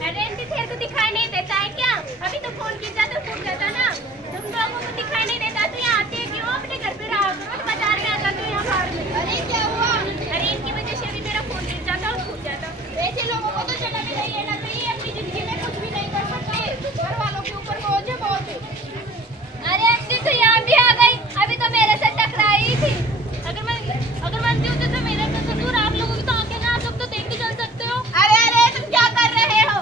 अरे तेरे को दिखाई नहीं देता है क्या? अभी तो फोन किया तो फूट जाता ना। तुम लोगों को दिखाई नहीं देता तो यहाँ आते क्यों? अपने घर पे रहा करो, बाजार में आता तो यहाँ बाहर में। अरे क्या हुआ? अरे इनकी वजह से भी मेरा फोन गिर जाता और फूट जाता। ऐसे लोगों को तो जगह भी नहीं लेना चाहिए, अपनी जिंदगी में कुछ भी नहीं कर सकते, घर वालों के ऊपर बोझ है बहुत। अरे आंटी तो यहाँ भी आ गई, अभी तो मेरे से टकराई थी। अगर मानती होती तो मेरे पे जरूर आप लोगों की तो आंखें ना आप लोग तो देख के चल सकते हो। अरे तुम क्या कर रहे हो?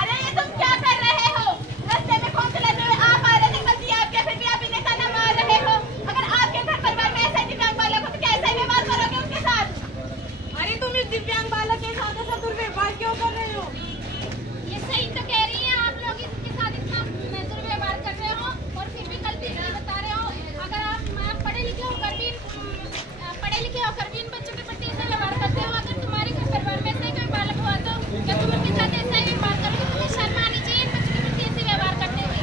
अरे ये तुम क्या कर रहे हो? रास्ते में कौन से लगे हुए आप आ रहे थे, गलती आपके, फिर भी आप इन्हें ताना मार रहे हो। अगर आपके घर परिवार में ऐसा दिव्यांग बालक हो तो क्या ऐसा व्यवहार करोगे उनके साथ? अरे तुम इस दिव्यांग बालक के साथ ऐसा दुर्व्यवहार क्यों कर रहे हो? ये सही तो कह रही है, आप लोग इसके साथ इतना दुर्व्यवहार कर रहे हो और फिर भी गलती नहीं बता रहे हो। अगर आप पढ़े लिखे होकर भी इन बच्चों के प्रति ऐसा व्यवहार करते हो, अगर तुम्हारे घर परिवार में ऐसा कोई बालक हुआ तो क्या तुम उनके साथ ऐसा ही व्यवहार करोगे? तुम्हें शर्म आनी चाहिए इन बच्चों के प्रति ऐसे व्यवहार करते हुए।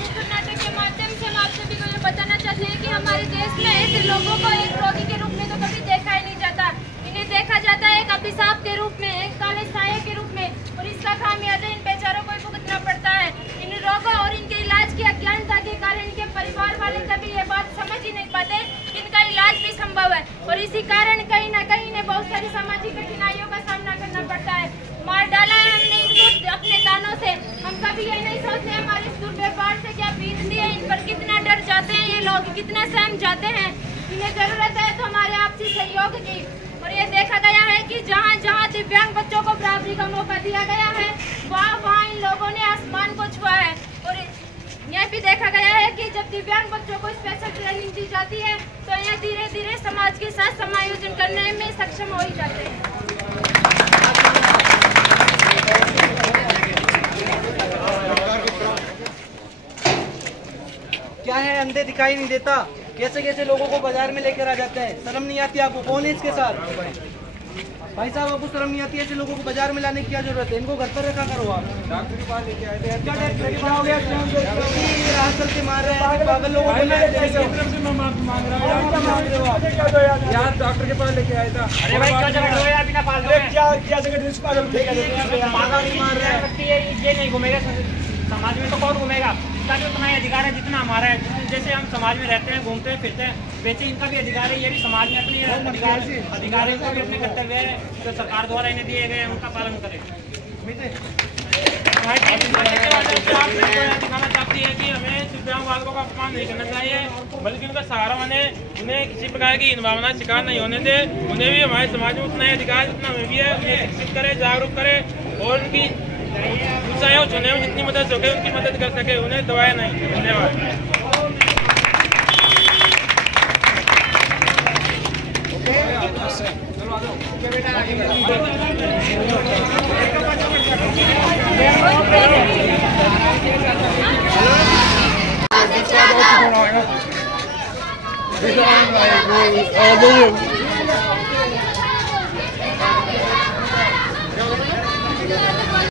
इस नाटक के माध्यम से हम आप सभी को ये बताना चाहते हैं कि हमारे देश में ऐसे लोगों को एक रोगी के रूप में तो कभी देखा ही नहीं जाता। इन्हें देखा जाता है एक अभिशाप के रूप में, एक काले साये के रूप में, और इसका खामियाजा इन बेचारों को भुगतना पड़ता है। इन रोगों और इनके इलाज की अज्ञानता के कारण इनके परिवार वाले कभी ये बात समझ ही नहीं पाते कि इनका इलाज भी संभव है, और इसी कारण कहीं ना कहीं इन्हें बहुत सारी सामाजिक कठिनाइयों का सामना करना पड़ता है। मार डाला है हमने इनको अपने तानों से। हम कभी ये नहीं सोचते हमारे इस दुर्व्यवहार से क्या बीतती है, इन पर कितना डर जाते हैं ये लोग, कितना सहम जाते हैं। इन्हें जरूरत है तो हमारे आपसी सहयोग की। और ये देखा गया है कि जहाँ जहाँ दिव्यांग बच्चों को बराबरी का मौका दिया गया है वहाँ इन लोगों ने आसमान को छुआ है। और यह भी देखा गया है कि जब दिव्यांग बच्चों को स्पेशल ट्रेनिंग दी जाती है तो ये धीरे धीरे समाज के साथ समायोजन करने में सक्षम हो ही जाते हैं। क्या है, अंधे दिखाई नहीं देता? कैसे कैसे लोगों को बाजार में लेकर आ जाते हैं? शर्म नहीं आती आपको? कौन है इसके साथ? भाई साहब आपको शर्म नहीं आती? ऐसे लोगों को बाजार में लाने की क्या जरूरत है? इनको घर पर रखा करो आप। डॉक्टर के पास लेके आए थे, क्या डॉक्टर के पास हो गया? राह चलते मार रहे हैं पागल लोगों को। यार डॉक्टर के पास लेके आया था। अरे भाई क्या जगह हो यार, बिना पागल क्या जगह पागल मार रहा है? ये नहीं घूमेगा समाज में तो कौन घूमेगा? इसका भी उतना ही अधिकार है जितना हमारा है। जैसे हम समाज में रहते हैं, घूमते हैं, फिरते हैं, वैसे इनका भी अधिकार है। ये भी समाज में अपने अधिकार इनका भी अपने कर्तव्य है जो सरकार द्वारा इन्हें दिए गए उनका पालन करें। दिखाना चाहती है कि हमें दिव्यांग बालकों का अपमान नहीं करना चाहिए, बल्कि उनका सहारा बने, उन्हें किसी प्रकार की भावना शिकार नहीं होने दे। उन्हें भी हमारे समाज में उतना ही अधिकार जितना हमें भी है, उन्हें शिक्षित करें, जागरूक करें और उनकी ऊंचाइयों छूने में जितनी मदद सके उनकी मदद कर सके, उन्हें दबाए नहीं। धन्यवाद।